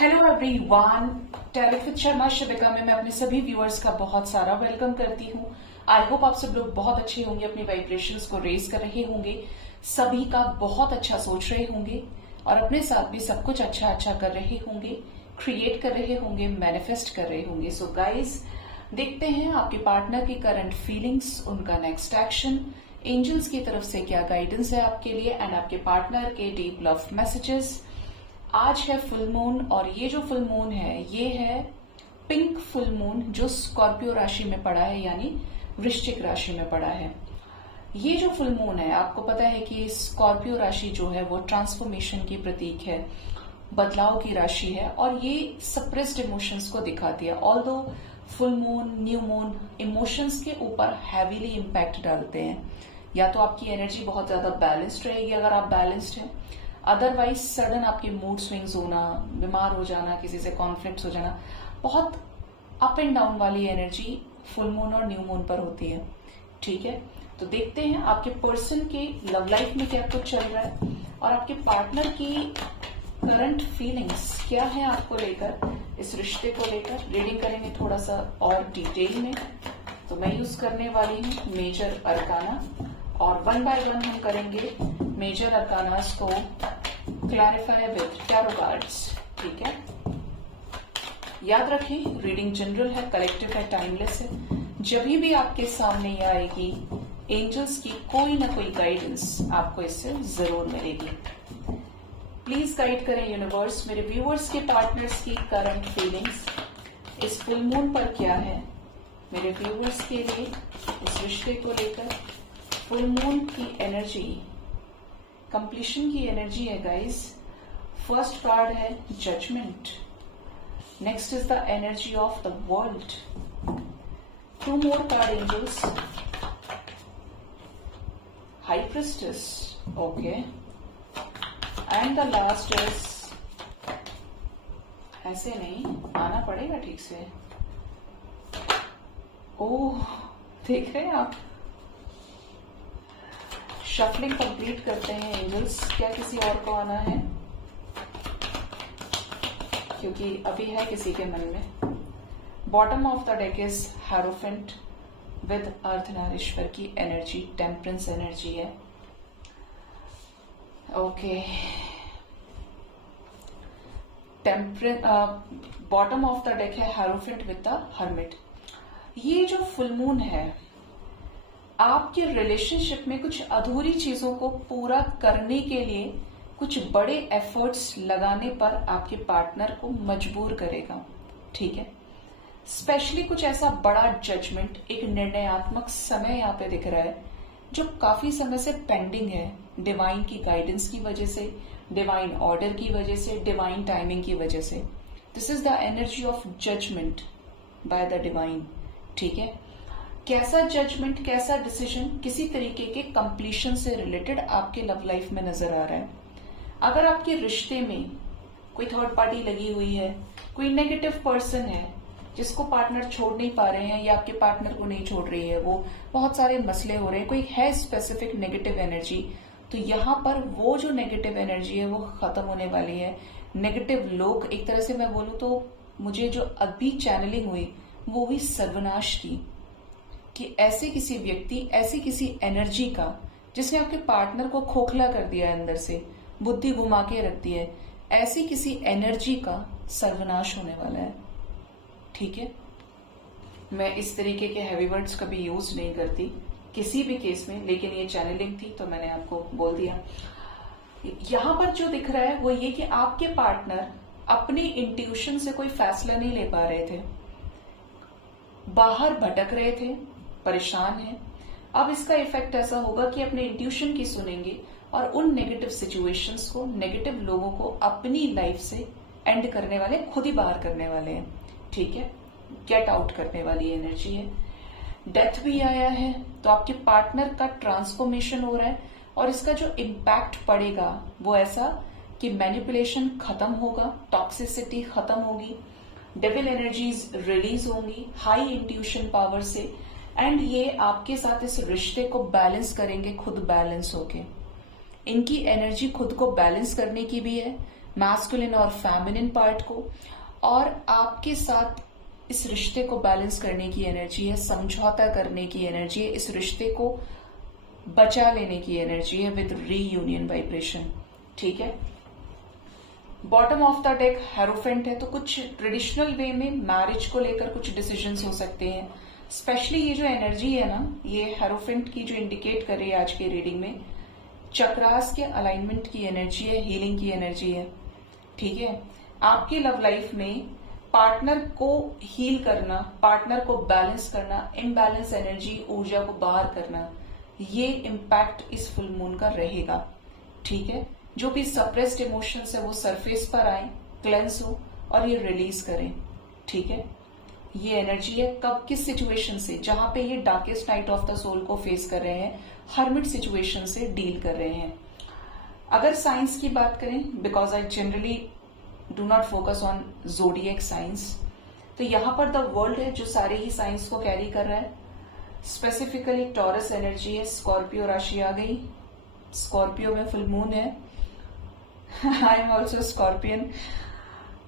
Hello everyone, talent with Sharma Shivika में मैं अपने सभी व्यूअर्स का बहुत सारा वेलकम करती हूँ। आई होप आप सब लोग बहुत अच्छे होंगे, अपनी वाइब्रेशंस को रेज कर रहे होंगे, सभी का बहुत अच्छा सोच रहे होंगे और अपने साथ भी सब कुछ अच्छा अच्छा कर रहे होंगे, क्रिएट कर रहे होंगे, मैनिफेस्ट कर रहे होंगे। सो गाइज, देखते हैं आपके पार्टनर की करंट फीलिंग्स, उनका नेक्स्ट एक्शन, एंजल्स की तरफ से क्या गाइडेंस है आपके लिए एंड आपके पार्टनर के डीप लव मैसेजेस। आज है फुल मून और ये जो फुल मून है ये है पिंक फुल मून जो स्कॉर्पियो राशि में पड़ा है, यानी वृश्चिक राशि में पड़ा है। ये जो फुल मून है, आपको पता है कि स्कॉर्पियो राशि जो है वो ट्रांसफॉर्मेशन की प्रतीक है, बदलाव की राशि है और ये सप्रेस्ड इमोशंस को दिखाती है। Although full moon, new moon emotions के ऊपर हैवीली इम्पैक्ट डालते हैं। या तो आपकी एनर्जी बहुत ज्यादा बैलेंस्ड रहेगी अगर आप बैलेंस्ड हैं, अदरवाइज सडन आपके मूड स्विंग्स होना, बीमार हो जाना, किसी से कॉन्फ्लिक्ट हो जाना, बहुत अप एंड डाउन वाली एनर्जी फुल मून और न्यू मून पर होती है। ठीक है, तो देखते हैं आपके पर्सन के लव लाइफ में क्या कुछ चल रहा है और आपके पार्टनर की करंट फीलिंग्स क्या है आपको लेकर, इस रिश्ते को लेकर। रीडिंग करेंगे थोड़ा सा और डिटेल में, तो मैं यूज करने वाली हूँ मेजर अरकाना और वन बाय वन हम करेंगे मेजर अरकानास को क्लैरिफाई विद टैरो कार्ड्स। ठीक है, याद रखें रीडिंग जनरल है, कलेक्टिव है, टाइमलेस है। जब भी आपके सामने ये आएगी, एंजल्स की कोई ना कोई गाइडेंस आपको इससे जरूर मिलेगी। प्लीज गाइड करें यूनिवर्स, मेरे व्यूअर्स के पार्टनर्स की करंट फीलिंग्स इस फुल मून पर क्या है, मेरे व्यूअर्स के लिए इस रिश्ते को लेकर। फुल मून की एनर्जी कंप्लीशन की एनर्जी है गाइस। फर्स्ट कार्ड है judgement, next is the energy of the world. Two more card angels, high priestess, okay, and the last is, ऐसे नहीं आना पड़ेगा ठीक से। ओह, देख रहे हैं आप, शफलिंग कंप्लीट करते हैं एंजल्स। क्या किसी और को आना है? क्योंकि अभी है किसी के मन में। Bottom of the deck is hierophant with Ardhanarishvara की एनर्जी, टेम्परेंस एनर्जी है। Okay, bottom of the deck है हेरोफेंट विद द हर्मिट। ये जो फुल मून है आपके रिलेशनशिप में कुछ अधूरी चीजों को पूरा करने के लिए कुछ बड़े एफर्ट्स लगाने पर आपके पार्टनर को मजबूर करेगा। ठीक है, स्पेशली कुछ ऐसा बड़ा जजमेंट, एक निर्णयात्मक समय यहाँ पे दिख रहा है जो काफी समय से पेंडिंग है, डिवाइन की गाइडेंस की वजह से, डिवाइन ऑर्डर की वजह से, डिवाइन टाइमिंग की वजह से। This is the energy of judgement by the divine. ठीक है, कैसा जजमेंट, कैसा डिसीजन, किसी तरीके के कंप्लीशन से रिलेटेड आपके लव लाइफ में नजर आ रहा है। अगर आपके रिश्ते में कोई थर्ड पार्टी लगी हुई है, कोई नेगेटिव पर्सन है जिसको पार्टनर छोड़ नहीं पा रहे हैं या आपके पार्टनर को नहीं छोड़ रही है, वो बहुत सारे मसले हो रहे हैं, कोई है स्पेसिफिक नेगेटिव एनर्जी, तो यहाँ पर वो जो नेगेटिव एनर्जी है वो खत्म होने वाली है। नेगेटिव लोग, एक तरह से मैं बोलूं तो मुझे जो अभी चैनलिंग हुई वो हुई सर्वनाश की, कि ऐसे किसी व्यक्ति, ऐसी किसी एनर्जी का जिसने आपके पार्टनर को खोखला कर दिया है, अंदर से बुद्धि घुमा के रख दी है, ऐसी किसी एनर्जी का सर्वनाश होने वाला है। ठीक है, मैं इस तरीके के हैवी वर्ड्स कभी यूज नहीं करती किसी भी केस में, लेकिन ये चैनलिंग थी तो मैंने आपको बोल दिया। यहां पर जो दिख रहा है वो ये कि आपके पार्टनर अपनी इंट्यूशन से कोई फैसला नहीं ले पा रहे थे, बाहर भटक रहे थे, परेशान हैं। अब इसका इफेक्ट ऐसा होगा कि अपने इंट्यूशन की सुनेंगे और उन नेगेटिव सिचुएशंस को, नेगेटिव लोगों को अपनी लाइफ से एंड करने वाले, खुद ही बाहर करने वाले हैं। ठीक है, गेट आउट करने वाली एनर्जी है। डेथ भी आया है, तो आपके पार्टनर का ट्रांसफॉर्मेशन हो रहा है और इसका जो इम्पैक्ट पड़ेगा वो ऐसा कि मैनिपुलेशन खत्म होगा, टॉक्सिसिटी खत्म होगी, डेविल एनर्जीज रिलीज होंगी हाई इंट्यूशन पावर से, एंड ये आपके साथ इस रिश्ते को बैलेंस करेंगे, खुद बैलेंस होके। इनकी एनर्जी खुद को बैलेंस करने की भी है, मैस्कुलिन और फेमिनिन पार्ट को, और आपके साथ इस रिश्ते को बैलेंस करने की एनर्जी है, समझौता करने की एनर्जी है, इस रिश्ते को बचा लेने की एनर्जी है विद रीयूनियन वाइब्रेशन। ठीक है, bottom of the deck hierophant है, तो कुछ ट्रेडिशनल वे में मैरिज को लेकर कुछ डिसीजंस हो सकते हैं। स्पेशली ये जो एनर्जी है ना, ये हेरोफेंट की जो इंडिकेट कर रही है आज के रीडिंग में, चक्रास के अलाइनमेंट की एनर्जी है, हीलिंग की एनर्जी है। ठीक है, आपकी लव लाइफ में पार्टनर को हील करना, पार्टनर को बैलेंस करना, इम्बैलेंस एनर्जी ऊर्जा को बाहर करना, ये इम्पैक्ट इस फुल मून का रहेगा। ठीक है, जो भी सप्रेस्ड इमोशंस है वो सरफेस पर आए, क्लेंस हो और ये रिलीज करें। ठीक है, ये एनर्जी है कब, किस सिचुएशन से, जहां पे ये darkest night of the soul को फेस कर रहे हैं, हर्मिट सिचुएशन से डील कर रहे हैं। अगर साइंस की बात करें, because I generally do not focus on zodiac science, तो यहां पर द वर्ल्ड है जो सारे ही साइंस को कैरी कर रहा है। स्पेसिफिकली टॉरस एनर्जी है, स्कॉर्पियो राशि आ गई, स्कॉर्पियो में फुल मून है। आई एम ऑल्सो स्कॉर्पियन,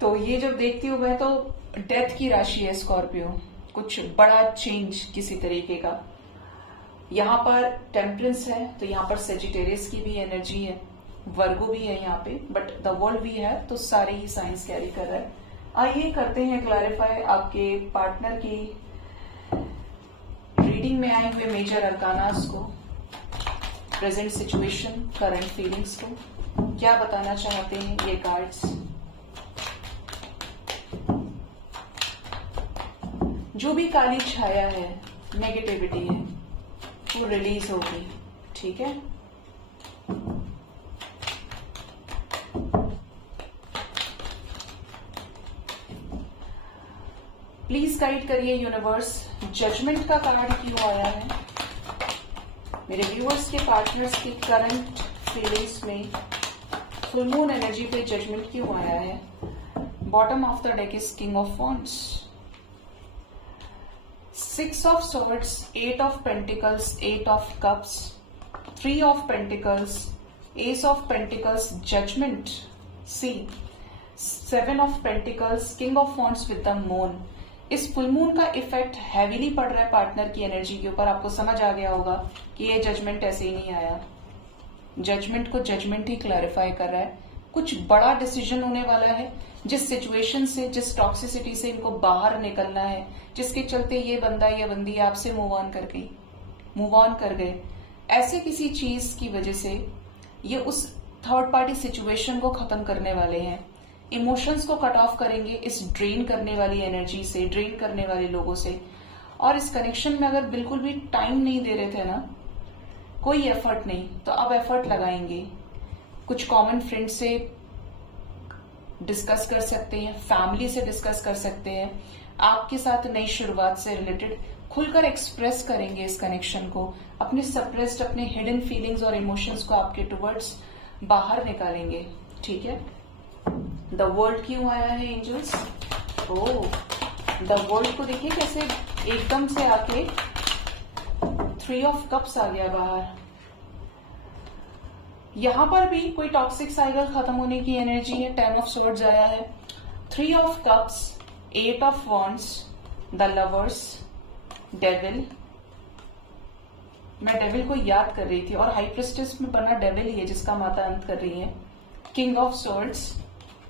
तो ये जब देखती हूं मैं तो डेथ की राशि है स्कॉर्पियो, कुछ बड़ा चेंज किसी तरीके का। यहाँ पर टेम्परेंस है, तो यहाँ पर सेजिटेरियस की भी एनर्जी है, वर्गो भी है यहाँ पे, बट द वर्ल्ड भी है, तो सारे ही साइंस कैरी कर रहा है। आइए करते हैं क्लैरिफाई आपके पार्टनर की रीडिंग में आए हुए मेजर अरकानास को, प्रेजेंट सिचुएशन, करंट फीलिंग्स को क्या बताना चाहते हैं ये कार्ड्स। जो भी काली छाया है, नेगेटिविटी है, वो रिलीज होगी। ठीक है, प्लीज गाइड करिए यूनिवर्स, जजमेंट का कार्ड क्यों आया है मेरे व्यूअर्स के पार्टनर्स की करंट फीलिंग्स में, फुल मून एनर्जी पे जजमेंट क्यों आया है। Bottom of the deck is king of wands, 6 of swords, 8 of pentacles, 8 of cups, 3 of pentacles, ace of pentacles, judgment, see, 7 of pentacles, king of wands with the moon। इस full moon का effect heavily पड़ रहा है partner की energy के ऊपर। आपको समझ आ गया होगा कि ये जजमेंट ऐसे ही नहीं आया, जजमेंट को जजमेंट ही क्लैरिफाई कर रहा है। कुछ बड़ा डिसीजन होने वाला है, जिस सिचुएशन से, जिस टॉक्सिसिटी से इनको बाहर निकलना है, जिसके चलते ये बंदा ये बंदी आपसे मूव ऑन कर गए, ऐसे किसी चीज की वजह से ये उस थर्ड पार्टी सिचुएशन को खत्म करने वाले हैं। इमोशंस को कट ऑफ करेंगे इस ड्रेन करने वाली एनर्जी से, ड्रेन करने वाले लोगों से। और इस कनेक्शन में अगर बिल्कुल भी टाइम नहीं दे रहे थे ना, कोई एफर्ट नहीं, तो अब एफर्ट लगाएंगे। कुछ कॉमन फ्रेंड से डिस्कस कर सकते हैं, फैमिली से डिस्कस कर सकते हैं, आपके साथ नई शुरुआत से रिलेटेड खुलकर एक्सप्रेस करेंगे इस कनेक्शन को, अपने सप्रेस्ड, अपने हिडन फीलिंग्स और इमोशंस को आपके टुवर्ड्स बाहर निकालेंगे। ठीक है, द वर्ल्ड क्यों आया है एंजल्स? ओह, द वर्ल्ड को देखिए कैसे एकदम से आके 3 of cups आ गया बाहर। यहां पर भी कोई टॉक्सिक साइकिल खत्म होने की एनर्जी है। 10 of swords आया है, 3 of cups, 8 of wands, the lovers, devil. मैं डेविल को याद कर रही थी और हाई प्रिस्टेस में बना डेविल ही है जिसका माता अंत कर रही है। King of swords,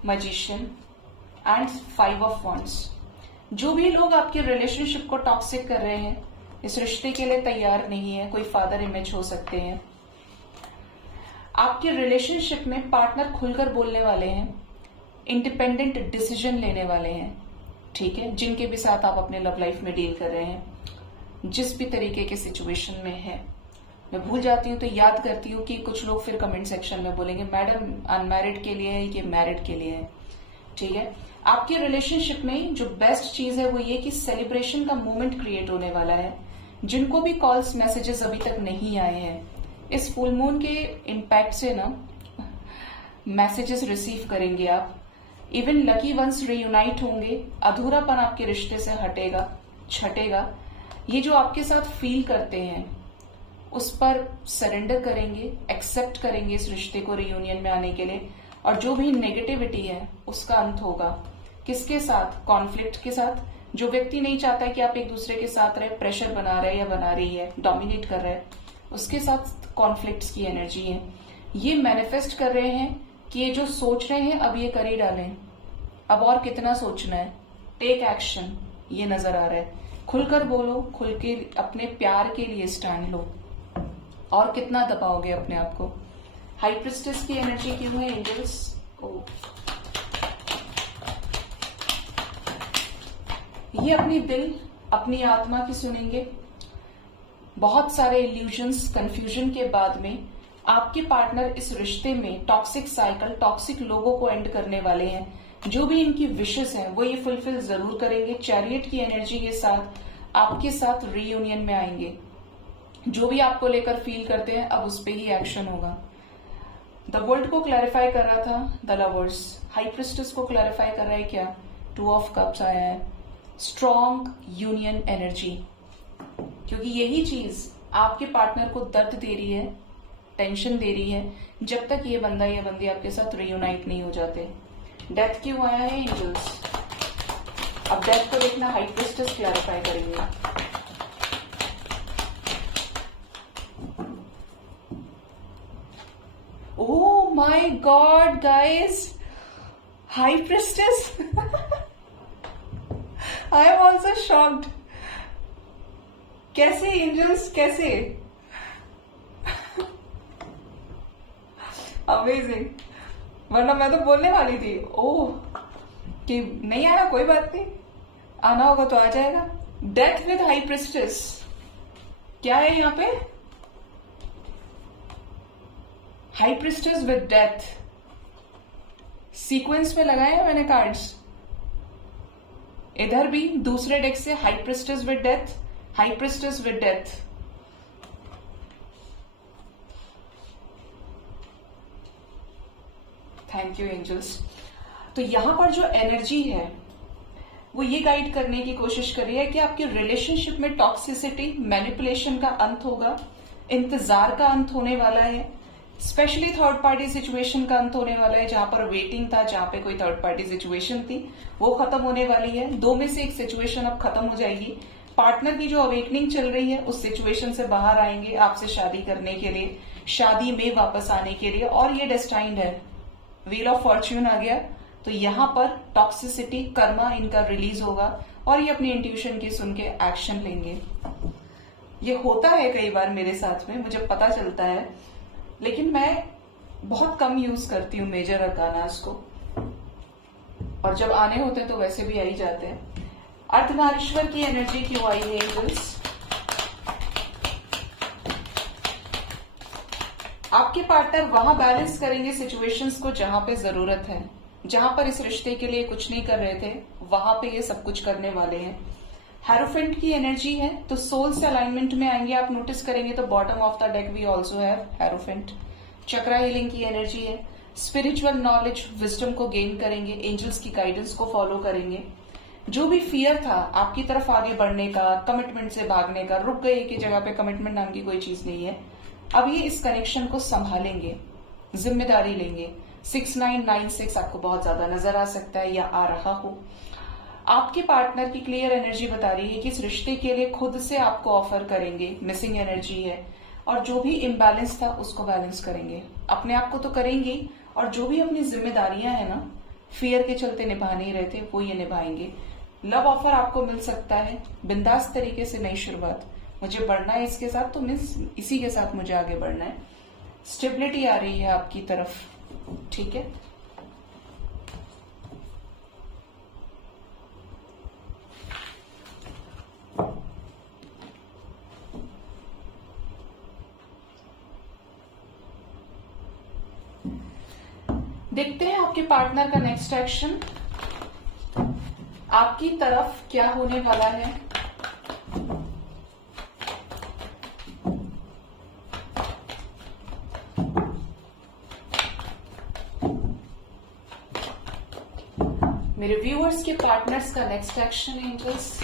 magician and 5 of wands। जो भी लोग आपके रिलेशनशिप को टॉक्सिक कर रहे हैं, इस रिश्ते के लिए तैयार नहीं है, कोई फादर इमेज हो सकते हैं। आपके रिलेशनशिप में पार्टनर खुलकर बोलने वाले हैं, इंडिपेंडेंट डिसीजन लेने वाले हैं। ठीक है, जिनके भी साथ आप अपने लव लाइफ में डील कर रहे हैं, जिस भी तरीके के सिचुएशन में है। मैं भूल जाती हूँ तो याद करती हूँ कि कुछ लोग फिर कमेंट सेक्शन में बोलेंगे मैडम अनमैरिड के लिए है कि मैरिड के लिए है। ठीक है, आपके रिलेशनशिप में जो बेस्ट चीज है वो ये कि सेलिब्रेशन का मोमेंट क्रिएट होने वाला है। जिनको भी कॉल्स मैसेजेस अभी तक नहीं आए हैं, इस फुल मून के इम्पैक्ट से ना मैसेजेस रिसीव करेंगे आप। इवन लकी वंस रियूनाइट होंगे, अधूरापन आपके रिश्ते से हटेगा, छटेगा। ये जो आपके साथ फील करते हैं उस पर सरेंडर करेंगे, एक्सेप्ट करेंगे इस रिश्ते को रियूनियन में आने के लिए। और जो भी नेगेटिविटी है उसका अंत होगा। किसके साथ? कॉन्फ्लिक्ट के साथ। जो व्यक्ति नहीं चाहता है कि आप एक दूसरे के साथ रहे, प्रेशर बना रहे या बना रही है, डोमिनेट कर रहे हैं, उसके साथ कॉन्फ्लिक्ट्स की एनर्जी है। ये मैनिफेस्ट कर रहे हैं कि ये जो सोच रहे हैं अब ये कर ही डालें, अब और कितना सोचना है, टेक एक्शन, ये नजर आ रहा है। खुलकर बोलो, खुल के अपने प्यार के लिए स्टैंड लो, और कितना दबाओगे अपने आप को। हाई प्रिस्टेस की एनर्जी क्यों है एंजल्स? ये अपनी दिल, अपनी आत्मा की सुनेंगे। बहुत सारे इल्यूजन्स, कंफ्यूजन के बाद में आपके पार्टनर इस रिश्ते में टॉक्सिक साइकिल, टॉक्सिक लोगों को एंड करने वाले हैं। जो भी इनकी विशेस हैं वो ये फुलफिल जरूर करेंगे। चैरियट की एनर्जी के साथ आपके साथ रीयूनियन में आएंगे। जो भी आपको लेकर फील करते हैं अब उस पर ही एक्शन होगा। द वर्ल्ड को क्लैरिफाई कर रहा था द लवर्स, हाई प्रिस्टेस को क्लैरिफाई कर रहा है क्या? 2 ऑफ कप्स आया है। स्ट्रॉन्ग यूनियन एनर्जी, क्योंकि यही चीज आपके पार्टनर को दर्द दे रही है, टेंशन दे रही है, जब तक ये बंदा या बंदी आपके साथ रियूनाइट नहीं हो जाते। डेथ क्यों आया है एंजल्स? अब डेथ को देखना, हाई प्रिस्टेस क्लैरिफाई करेंगे। Oh my God guys, high priestess I am also shocked. कैसे एंजल्स, कैसे? अमेजिंग। वरना मैं तो बोलने वाली थी ओह कि नहीं आया, कोई बात नहीं, आना होगा तो आ जाएगा। डेथ विद हाई प्रिस्टेस, क्या है यहाँ पे? High priestess with death. Sequence में लगाए हैं मैंने कार्ड्स। इधर भी दूसरे डेक से high priestess with death, high priestess with death. Thank you angels. तो यहां पर जो एनर्जी है वो ये गाइड करने की कोशिश कर रही है कि आपके रिलेशनशिप में टॉक्सिसिटी, मैनिपुलेशन का अंत होगा, इंतजार का अंत होने वाला है, स्पेशली थर्ड पार्टी सिचुएशन का अंत होने वाला है। जहां पर वेटिंग था, जहां पे कोई थर्ड पार्टी सिचुएशन थी, वो खत्म होने वाली है। 2 में से एक सिचुएशन अब खत्म हो जाएगी। पार्टनर की जो अवेकनिंग चल रही है उस सिचुएशन से बाहर आएंगे आपसे शादी करने के लिए, शादी में वापस आने के लिए, और ये डेस्टाइन्ड है। व्हील ऑफ फॉर्च्यून आ गया, तो यहां पर टॉक्सिसिटी, कर्मा इनका रिलीज होगा और ये अपनी इंट्यूशन की सुन के एक्शन लेंगे। ये होता है कई बार मेरे साथ में, मुझे पता चलता है, लेकिन मैं बहुत कम यूज करती हूँ मेजर अरकानास को, और जब आने होते हैं तो वैसे भी आ ही जाते हैं। अर्धनारीश्वर की एनर्जी क्यों आई है एंजल्स? आपके पार्टनर वहां बैलेंस करेंगे सिचुएशंस को जहां पे जरूरत है। जहां पर इस रिश्ते के लिए कुछ नहीं कर रहे थे वहां पे ये सब कुछ करने वाले हैं। हेरोफेंट की एनर्जी है, तो सोल से अलाइनमेंट में आएंगे। आप नोटिस करेंगे तो bottom of the deck we also have hierophant. Chakra healing की एनर्जी है। स्पिरिचुअल नॉलेज, विजडम को गेन करेंगे, एंजल्स की गाइडेंस को फॉलो करेंगे। जो भी फियर था आपकी तरफ आगे बढ़ने का, कमिटमेंट से भागने का, रुक गए की जगह पे, कमिटमेंट नाम की कोई चीज नहीं है। अब ये इस कनेक्शन को संभालेंगे, जिम्मेदारी लेंगे। 6996 आपको बहुत ज्यादा नजर आ सकता है या आ रहा हो। आपके पार्टनर की क्लियर एनर्जी बता रही है कि इस रिश्ते के लिए खुद से आपको ऑफर करेंगे। मिसिंग एनर्जी है, और जो भी इम्बैलेंस था उसको बैलेंस करेंगे। अपने आप को तो करेंगे, और जो भी अपनी जिम्मेदारियां हैं ना, फियर के चलते निभा नहीं रहे थे, वो ये निभाएंगे। लव ऑफर आपको मिल सकता है, बिंदास तरीके से नई शुरुआत। मुझे बढ़ना है इसके साथ, तो मीन्स इसी के साथ मुझे आगे बढ़ना है। स्टेबिलिटी आ रही है आपकी तरफ, ठीक है। देखते हैं आपके पार्टनर का नेक्स्ट एक्शन आपकी तरफ क्या होने वाला है। मेरे व्यूअर्स के पार्टनर्स का नेक्स्ट एक्शन एंजल्स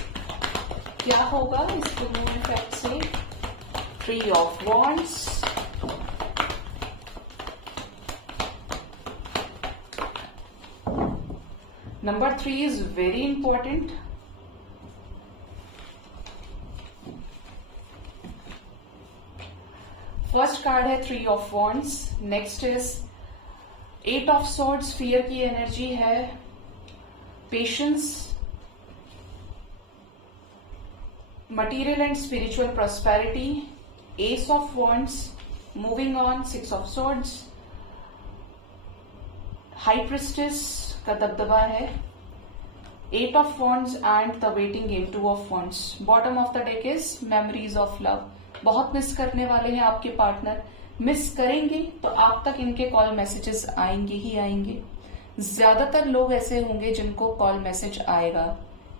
क्या होगा इस मून इफेक्ट से? 3 of wands, number 3 is very important. First card है 3 of wands. Next is 8 of swords. Fear की एनर्जी है. Patience, material and spiritual prosperity. S of wands. Moving on 6 of swords. High priestess का दबदबा है. 8 of wands and the waiting game 2 of wands. Bottom of the deck is memories of love. बहुत miss करने वाले हैं आपके partner. Miss करेंगे तो आप तक इनके कॉल मैसेजेस आएंगे ही आएंगे. ज्यादातर लोग ऐसे होंगे जिनको कॉल मैसेज आएगा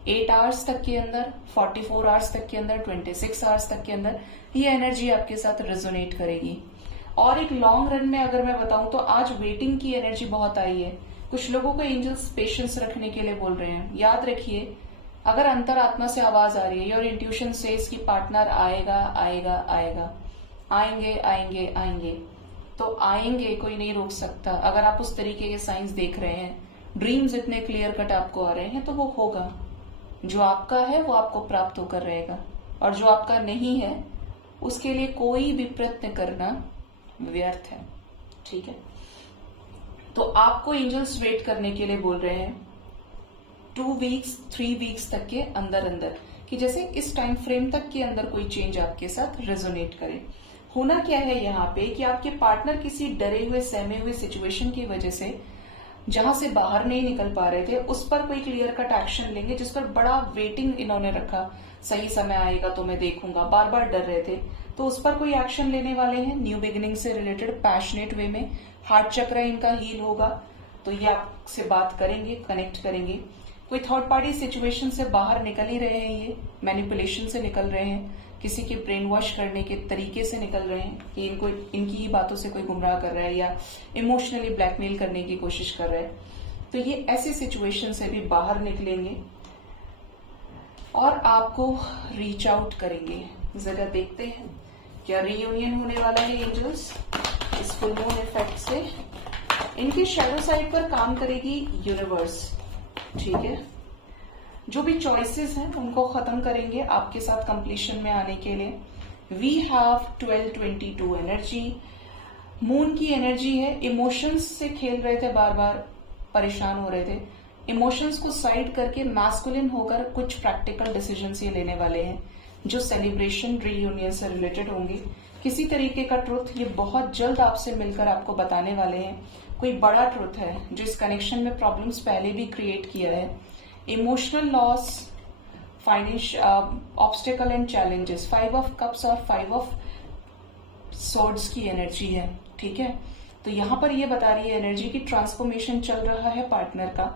8 आवर्स तक के अंदर, 44 आवर्स तक के अंदर, 26 आवर्स तक के अंदर. ये एनर्जी आपके साथ रेजोनेट करेगी. और एक लॉन्ग रन में अगर मैं बताऊं तो आज वेटिंग की एनर्जी बहुत आई है. कुछ लोगों को एंजल्स पेशेंस रखने के लिए बोल रहे हैं. याद रखिए, अगर अंतरात्मा से आवाज आ रही है, योर इंट्यूशन सेज कि पार्टनर आएगा आएगा आएगा, आएंगे आएंगे आएंगे, तो आएंगे, कोई नहीं रोक सकता. अगर आप उस तरीके के साइंस देख रहे हैं, ड्रीम्स इतने क्लियर कट आपको आ रहे हैं, तो वो होगा. जो आपका है वो आपको प्राप्त होकर रहेगा, और जो आपका नहीं है उसके लिए कोई भी प्रयत्न करना व्यर्थ है. ठीक है, तो आपको एंजल्स वेट करने के लिए बोल रहे हैं 2 वीक्स 3 वीक्स तक के अंदर अंदर, कि जैसे इस टाइम फ्रेम तक के अंदर कोई चेंज आपके साथ रेजोनेट करे. होना क्या है यहाँ पे कि आपके पार्टनर किसी डरे हुए सहमे हुए सिचुएशन की वजह से जहां से बाहर नहीं निकल पा रहे थे, उस पर कोई क्लियर कट एक्शन लेंगे, जिस पर बड़ा वेटिंग इन्होंने रखा. सही समय आएगा तो मैं देखूंगा, बार बार डर रहे थे, तो उस पर कोई एक्शन लेने वाले हैं. न्यू बिगिनिंग से रिलेटेड पैशनेट वे में. हार्ट चक्र इनका हील होगा, तो ये आपसे बात करेंगे, कनेक्ट करेंगे. कोई थर्ड पार्टी सिचुएशन से बाहर निकल ही रहे हैं, ये मैनिपुलेशन से निकल रहे हैं, किसी के ब्रेन वॉश करने के तरीके से निकल रहे हैं कि इनको इनकी ही बातों से कोई गुमराह कर रहा है या इमोशनली ब्लैकमेल करने की कोशिश कर रहा है. तो ये ऐसी सिचुएशन से भी बाहर निकलेंगे और आपको रीच आउट करेंगे. जरा देखते हैं क्या रीयूनियन होने वाला है एंजल्स इस फुल मून इफेक्ट से. इनकी शैडो साइड पर काम करेगी यूनिवर्स. ठीक है, जो भी चॉइसेस हैं उनको खत्म करेंगे आपके साथ कंप्लीशन में आने के लिए. We have 1222 energy. मून की एनर्जी है. इमोशंस से खेल रहे थे, बार बार परेशान हो रहे थे. इमोशंस को साइड करके मैस्कुलिन होकर कुछ प्रैक्टिकल डिसीजंस ये लेने वाले हैं, जो सेलिब्रेशन रीयूनियन से रिलेटेड होंगे. किसी तरीके का ट्रुथ ये बहुत जल्द आपसे मिलकर आपको बताने वाले हैं. कोई बड़ा ट्रुथ है जो इस कनेक्शन में प्रॉब्लम्स पहले भी क्रिएट किया है. Emotional loss, financial obstacle and challenges. 5 of cups और 5 ऑफ सोर्ड्स की एनर्जी है. ठीक है, तो यहां पर ये बता रही है एनर्जी की ट्रांसफॉर्मेशन चल रहा है पार्टनर का,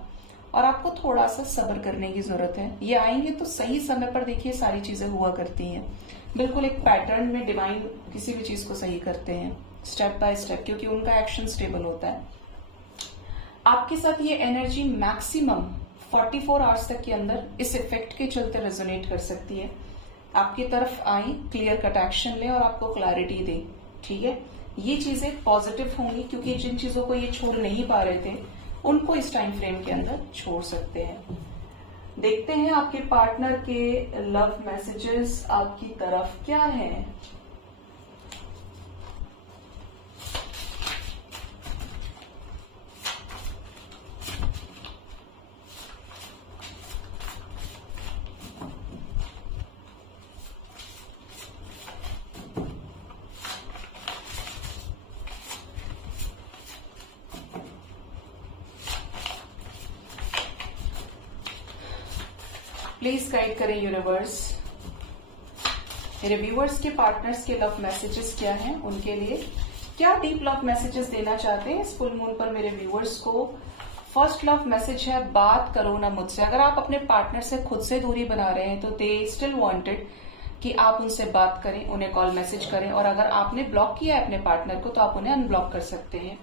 और आपको थोड़ा सा सब्र करने की जरूरत है. ये आएंगे तो सही समय पर. देखिए, सारी चीजें हुआ करती हैं बिल्कुल एक पैटर्न में. डिवाइन किसी भी चीज को सही करते हैं स्टेप बाय स्टेप, क्योंकि उनका एक्शन स्टेबल होता है. आपके साथ ये एनर्जी मैक्सिमम 44 आवर्स तक के अंदर इस इफेक्ट के चलते रेजोनेट कर सकती है. आपकी तरफ आई, क्लियर कट एक्शन ले और आपको क्लैरिटी दे. ठीक है, ये चीजें पॉजिटिव होंगी, क्योंकि जिन चीजों को ये छोड़ नहीं पा रहे थे उनको इस टाइम फ्रेम के अंदर छोड़ सकते हैं. देखते हैं आपके पार्टनर के लव मैसेजेस आपकी तरफ क्या है. प्लीज गाइड करें यूनिवर्स. मेरे व्यूअर्स के पार्टनर्स के लव मैसेजेस क्या हैं, उनके लिए क्या डीप लव मैसेजेस देना चाहते हैं इस फुल मून पर मेरे व्यूअर्स को. फर्स्ट लव मैसेज है, बात करो ना मुझसे. अगर आप अपने पार्टनर से खुद से दूरी बना रहे हैं तो दे स्टिल वांटेड कि आप उनसे बात करें, उन्हें कॉल मैसेज करें. और अगर आपने ब्लॉक किया है अपने पार्टनर को तो आप उन्हें अनब्लॉक कर सकते हैं.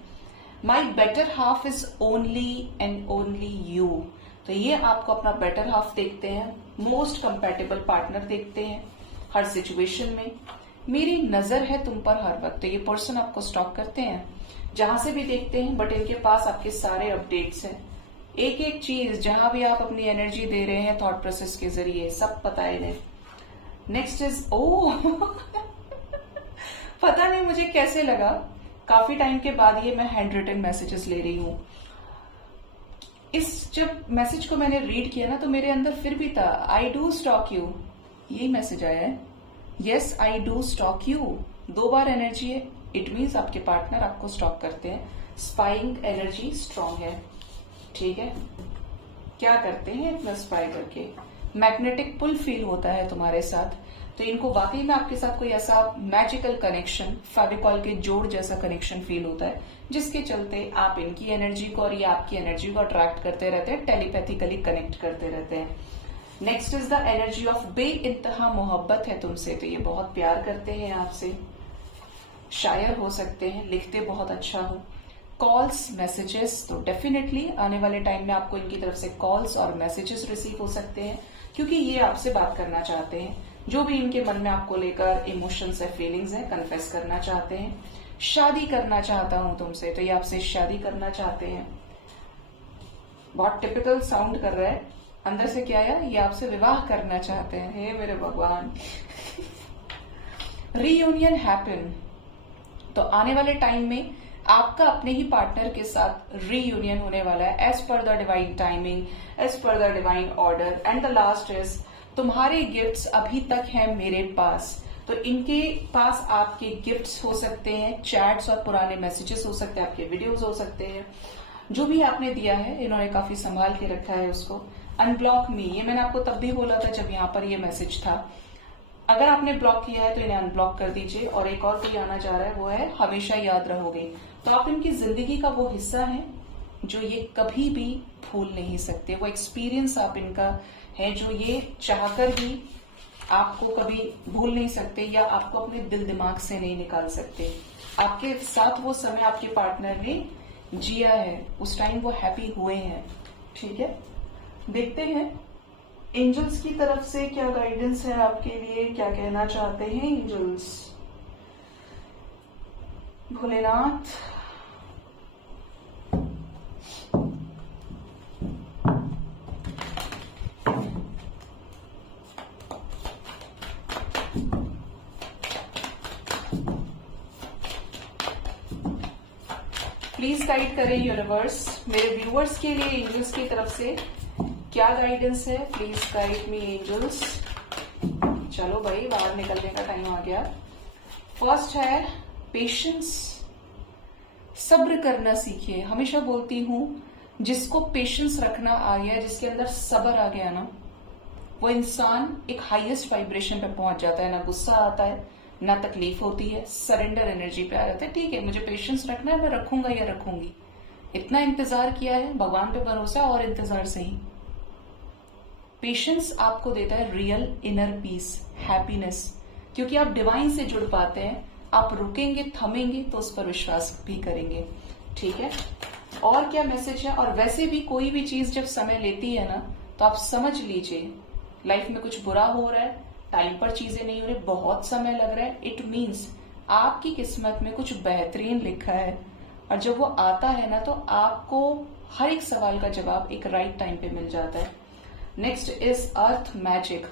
माई better half is only and only you. तो ये आपको अपना बेटर हाफ देखते हैं, मोस्ट कंपैटिबल पार्टनर देखते हैं हर सिचुएशन में. मेरी नजर है तुम पर हर वक्त. तो ये पर्सन आपको स्टॉक करते हैं जहां से भी देखते हैं, बट इनके पास आपके सारे अपडेट्स हैं. एक एक चीज जहां भी आप अपनी एनर्जी दे रहे हैं थॉट प्रोसेस के जरिए, सब पता है इन्हें। नेक्स्ट इज पता नहीं मुझे कैसे लगा, काफी टाइम के बाद ये मैं हैंड रिटन मैसेजेस ले रही हूं। इस जब मैसेज को मैंने रीड किया ना तो मेरे अंदर फिर भी था, आई डू स्टॉक यू, यही मैसेज आया है। Yes I do stock you, 2 bar energy है, इट मीन्स आपके पार्टनर आपको स्टॉक करते हैं। स्पाइंग एनर्जी स्ट्रांग है, ठीक है। क्या करते हैं इतना स्पाई करके? मैग्नेटिक पुल फील होता है तुम्हारे साथ, तो इनको वाकई में आपके साथ कोई ऐसा मैजिकल कनेक्शन, फेविकॉल के जोड़ जैसा कनेक्शन फील होता है, जिसके चलते आप इनकी एनर्जी को और ये आपकी एनर्जी को अट्रैक्ट करते रहते हैं, टेलीपैथिकली कनेक्ट करते रहते हैं। Next is the energy of बे इंतहा मोहब्बत है तुमसे, तो ये बहुत प्यार करते हैं आपसे, शायर हो सकते हैं, लिखते बहुत अच्छा हो। कॉल्स मैसेजेस, तो डेफिनेटली आने वाले टाइम में आपको इनकी तरफ से कॉल्स और मैसेजेस रिसीव हो सकते हैं, क्योंकि ये आपसे बात करना चाहते हैं, जो भी इनके मन में आपको लेकर इमोशंस है, फीलिंग्स है, कन्फेस करना चाहते हैं। शादी करना चाहता हूं तुमसे, तो ये आपसे शादी करना चाहते हैं। बहुत टिपिकल साउंड कर रहा है, अंदर से क्या है, ये आपसे विवाह करना चाहते हैं। हे मेरे भगवान। रीयूनियन हैपन, तो आने वाले टाइम में आपका अपने ही पार्टनर के साथ रीयूनियन होने वाला है, as per the divine timing, as per the divine order. And the last is, तुम्हारे गिफ्ट्स अभी तक हैं मेरे पास, तो इनके पास आपके गिफ्ट्स हो सकते हैं, चैट्स और पुराने मैसेजेस हो सकते हैं, आपके वीडियोस हो सकते हैं, जो भी आपने दिया है इन्होंने काफी संभाल के रखा है उसको। अनब्लॉक मी, ये मैंने आपको तब भी बोला था जब यहाँ पर ये मैसेज था, अगर आपने ब्लॉक किया है तो इन्हें अनब्लॉक कर दीजिए। और एक और कोई आना चाह रहा है, वो है हमेशा याद रहोगे, तो आप इनकी जिंदगी का वो हिस्सा है जो ये कभी भी भूल नहीं सकते, वो एक्सपीरियंस आप इनका है जो ये चाहकर भी आपको कभी भूल नहीं सकते, या आपको अपने दिल दिमाग से नहीं निकाल सकते। आपके साथ वो समय आपके पार्टनर ने जिया है, उस टाइम वो हैप्पी हुए हैं, ठीक है। देखते हैं एंजल्स की तरफ से क्या गाइडेंस है आपके लिए, क्या कहना चाहते हैं एंजल्स। भोलेनाथ, प्लीज गाइड करें यूनिवर्स, मेरे व्यूअर्स के लिए एंजल्स की तरफ से क्या गाइडेंस है, प्लीज गाइड मी एंजल्स। चलो भाई, बाहर निकलने का टाइम आ गया। फर्स्ट है पेशेंस, सब्र करना सीखिए। हमेशा बोलती हूं, जिसको पेशेंस रखना आ गया, जिसके अंदर सब्र आ गया ना, वो इंसान एक हाईएस्ट वाइब्रेशन पे पहुंच जाता है। ना गुस्सा आता है, ना तकलीफ होती है, सरेंडर एनर्जी पे आ जाता है। ठीक है, मुझे पेशेंस रखना है, मैं रखूंगा या रखूंगी, इतना इंतजार किया है, भगवान पे भरोसा और इंतजार सही। पेशेंस आपको देता है रियल इनर पीस, हैप्पीनेस, क्योंकि आप डिवाइन से जुड़ पाते हैं। आप रुकेंगे, थमेंगे तो उस पर विश्वास भी करेंगे, ठीक है। और क्या मैसेज है? और वैसे भी कोई भी चीज जब समय लेती है ना, तो आप समझ लीजिए लाइफ में कुछ बुरा हो रहा है, टाइम पर चीजें नहीं हो रही, बहुत समय लग रहा है, इट मीन्स आपकी किस्मत में कुछ बेहतरीन लिखा है। और जब वो आता है ना, तो आपको हर एक सवाल का जवाब एक राइट टाइम पे मिल जाता है। Next is earth magic.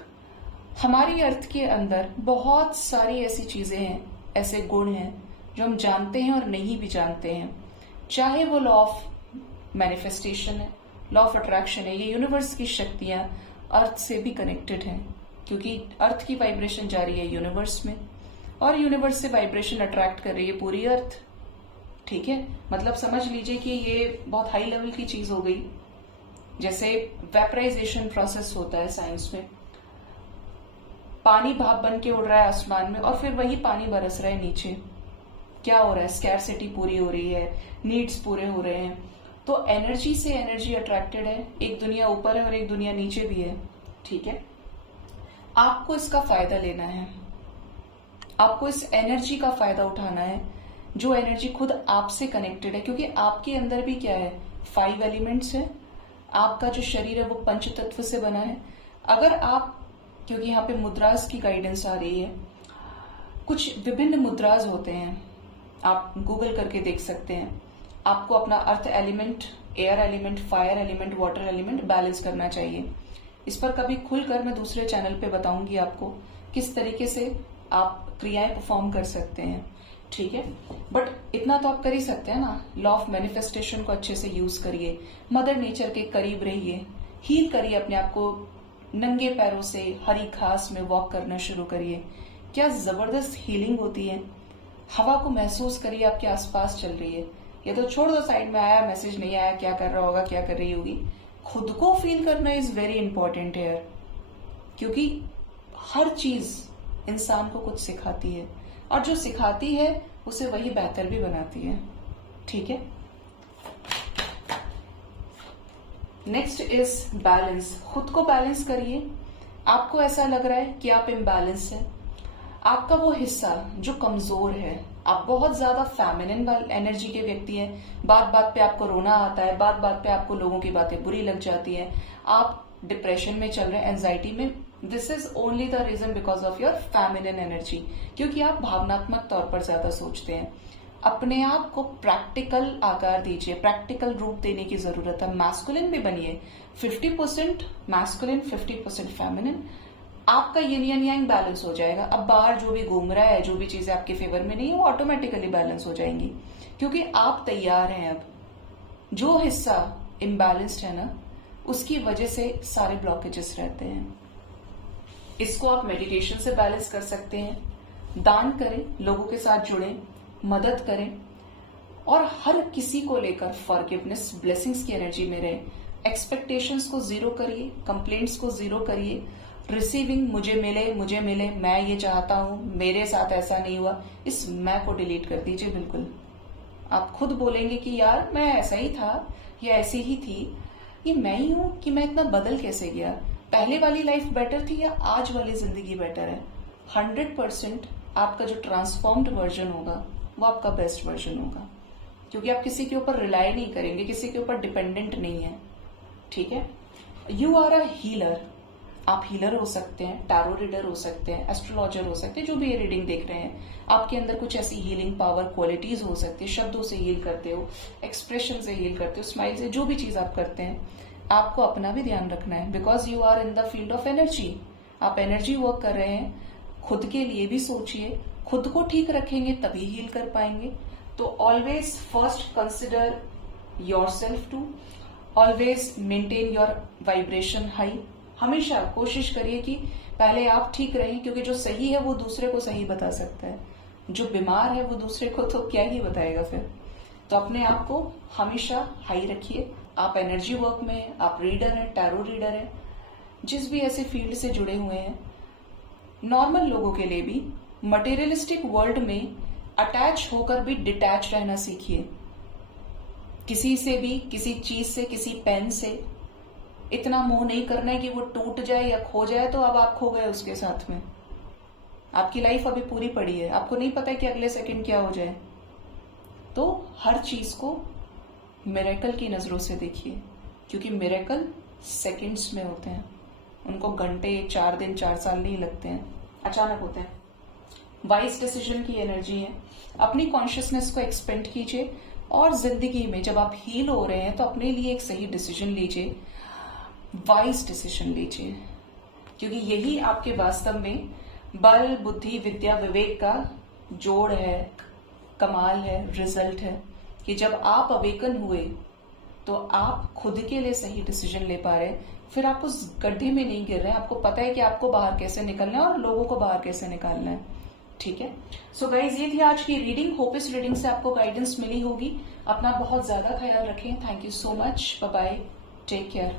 हमारी अर्थ के अंदर बहुत सारी ऐसी चीजें हैं, ऐसे गुण हैं जो हम जानते हैं और नहीं भी जानते हैं। चाहे वो लॉ ऑफ मैनिफेस्टेशन है, लॉ ऑफ अट्रैक्शन है, ये यूनिवर्स की शक्तियां अर्थ से भी कनेक्टेड हैं, क्योंकि अर्थ की वाइब्रेशन जा रही है यूनिवर्स में, और यूनिवर्स से वाइब्रेशन अट्रैक्ट कर रही है पूरी अर्थ, ठीक है। मतलब समझ लीजिए कि ये बहुत हाई लेवल की चीज हो गई। जैसे वेपराइजेशन प्रोसेस होता है साइंस में, पानी भाप बन के उड़ रहा है आसमान में और फिर वही पानी बरस रहा है नीचे। क्या हो रहा है? स्कैरसिटी पूरी हो रही है, नीड्स पूरे हो रहे हैं। तो एनर्जी से एनर्जी अट्रैक्टेड है, एक दुनिया ऊपर है और एक दुनिया नीचे भी है, ठीक है। आपको इसका फायदा लेना है, आपको इस एनर्जी का फायदा उठाना है, जो एनर्जी खुद आपसे कनेक्टेड है, क्योंकि आपके अंदर भी क्या है, 5 एलिमेंट्स है। आपका जो शरीर है वो पंच तत्व से बना है। अगर आप, क्योंकि यहाँ पे मुद्रास की गाइडेंस आ रही है, कुछ विभिन्न मुद्रास होते हैं, आप गूगल करके देख सकते हैं। आपको अपना earth element air element, fire element, water element balance करना चाहिए। इस पर कभी खुलकर मैं दूसरे चैनल पे बताऊंगी आपको किस तरीके से आप क्रियाएं परफॉर्म कर सकते हैं, ठीक है। बट इतना तो आप कर ही सकते हैं ना, लॉ ऑफ मैनिफेस्टेशन को अच्छे से यूज करिए, मदर नेचर के करीब रहिए, हील करिए अपने आप को, नंगे पैरों से हरी घास में वॉक करना शुरू करिए। क्या जबरदस्त हीलिंग होती है। हवा को महसूस करिए आपके आसपास चल रही है। ये तो छोड़ दो साइड में, आया मैसेज नहीं आया, क्या कर रहा होगा, क्या कर रही होगी। खुद को फील करना इज वेरी इंपॉर्टेंट है, क्योंकि हर चीज इंसान को कुछ सिखाती है, और जो सिखाती है उसे वही बेहतर भी बनाती है, ठीक है। Next is balance. खुद को बैलेंस करिए। आपको ऐसा लग रहा है कि आप इम्बैलेंस हैं, आपका वो हिस्सा जो कमजोर है, आप बहुत ज्यादा फेमिनिन एनर्जी के व्यक्ति हैं, बात बात पे आपको रोना आता है, बात बात पे आपको लोगों की बातें बुरी लग जाती है, आप डिप्रेशन में चल रहे हैं, एंजाइटी में, this is only the reason because of your feminine energy, क्योंकि आप भावनात्मक तौर पर ज्यादा सोचते हैं। अपने आप को प्रैक्टिकल आकार दीजिए, प्रैक्टिकल रूप देने की जरूरत है। मैस्कुलिन भी बनिए, 50% मैस्कुलिन 50% फेमिनिन, आपका यिन यांग बैलेंस हो जाएगा। अब बाहर जो भी घूम रहा है, जो भी चीजें आपके फेवर में नहीं है, वो ऑटोमेटिकली बैलेंस हो जाएंगी, क्योंकि आप तैयार हैं। अब जो हिस्सा इम्बैलेंस्ड है ना, उसकी वजह से सारे ब्लॉकेजेस रहते हैं। इसको आप मेडिटेशन से बैलेंस कर सकते हैं, दान करें, लोगों के साथ जुड़ें, मदद करें, और हर किसी को लेकर फॉरगिवनेस, ब्लेसिंग्स की एनर्जी में रहें। एक्सपेक्टेशंस को जीरो करिए, कंप्लेंट्स को जीरो करिए। रिसीविंग, मुझे मिले, मैं ये चाहता हूं, मेरे साथ ऐसा नहीं हुआ, इस मैं को डिलीट कर दीजिए बिल्कुल। आप खुद बोलेंगे कि यार मैं ऐसा ही था, या ऐसी ही थी, ये मैं ही हूं कि मैं इतना बदल कैसे गया, पहले वाली लाइफ बेटर थी या आज वाली जिंदगी बेटर है। 100% आपका जो ट्रांसफॉर्म्ड वर्जन होगा वो आपका बेस्ट वर्जन होगा, क्योंकि आप किसी के ऊपर रिलाई नहीं करेंगे, किसी के ऊपर डिपेंडेंट नहीं है, ठीक है। You are a healer. आप हीलर हो सकते हैं, टैरो रीडर हो सकते हैं, एस्ट्रोलॉजर हो सकते हैं, जो भी ये रीडिंग देख रहे हैं, आपके अंदर कुछ ऐसी हीलिंग पावर क्वालिटीज हो सकती है। शब्दों से हील करते हो, एक्सप्रेशन से हील करते हो, स्माइल से, जो भी चीज आप करते हैं, आपको अपना भी ध्यान रखना है, because you are in the field of energy. आप एनर्जी वर्क कर रहे हैं, खुद के लिए भी सोचिए, खुद को ठीक रखेंगे तभी हील कर पाएंगे। तो always first consider yourself too, always maintain your vibration high. हमेशा कोशिश करिए कि पहले आप ठीक रहें, क्योंकि जो सही है वो दूसरे को सही बता सकता है, जो बीमार है वो दूसरे को तो क्या ही बताएगा फिर। तो अपने आप को हमेशा हाई रखिए। आप एनर्जी वर्क में, आप रीडर हैं, टैरो रीडर हैं, जिस भी ऐसे फील्ड से जुड़े हुए हैं, नॉर्मल लोगों के लिए भी मटेरियलिस्टिक वर्ल्ड में अटैच होकर भी डिटैच रहना सीखिए। किसी से भी, किसी चीज से, किसी पेन से इतना मोह नहीं करना है कि वो टूट जाए या खो जाए तो अब आप खो गए उसके साथ में। आपकी लाइफ अभी पूरी पड़ी है, आपको नहीं पता है कि अगले सेकंड क्या हो जाए। तो हर चीज को मिरेकल की नजरों से देखिए, क्योंकि मिरेकल सेकंड्स में होते हैं, उनको घंटे, 4 दिन, 4 साल नहीं लगते हैं, अचानक होते हैं। वाइज डिसीजन की एनर्जी है। अपनी कॉन्शियसनेस को एक्सपेंड कीजिए, और जिंदगी में जब आप हील हो रहे हैं तो अपने लिए एक सही डिसीजन लीजिए, वाइज डिसीजन लीजिए, क्योंकि यही आपके वास्तव में बल, बुद्धि, विद्या, विवेक का जोड़ है, कमाल है, रिजल्ट है, कि जब आप अवेकन हुए तो आप खुद के लिए सही डिसीजन ले पा रहे, फिर आप उस गड्ढे में नहीं गिर रहे, आपको पता है कि आपको बाहर कैसे निकलना है और लोगों को बाहर कैसे निकालना है, ठीक है। सो गाइज, ये थी आज की रीडिंग। होप इस रीडिंग से आपको गाइडेंस मिली होगी। अपना बहुत ज्यादा ख्याल रखें। Thank you so much, bye bye, take care.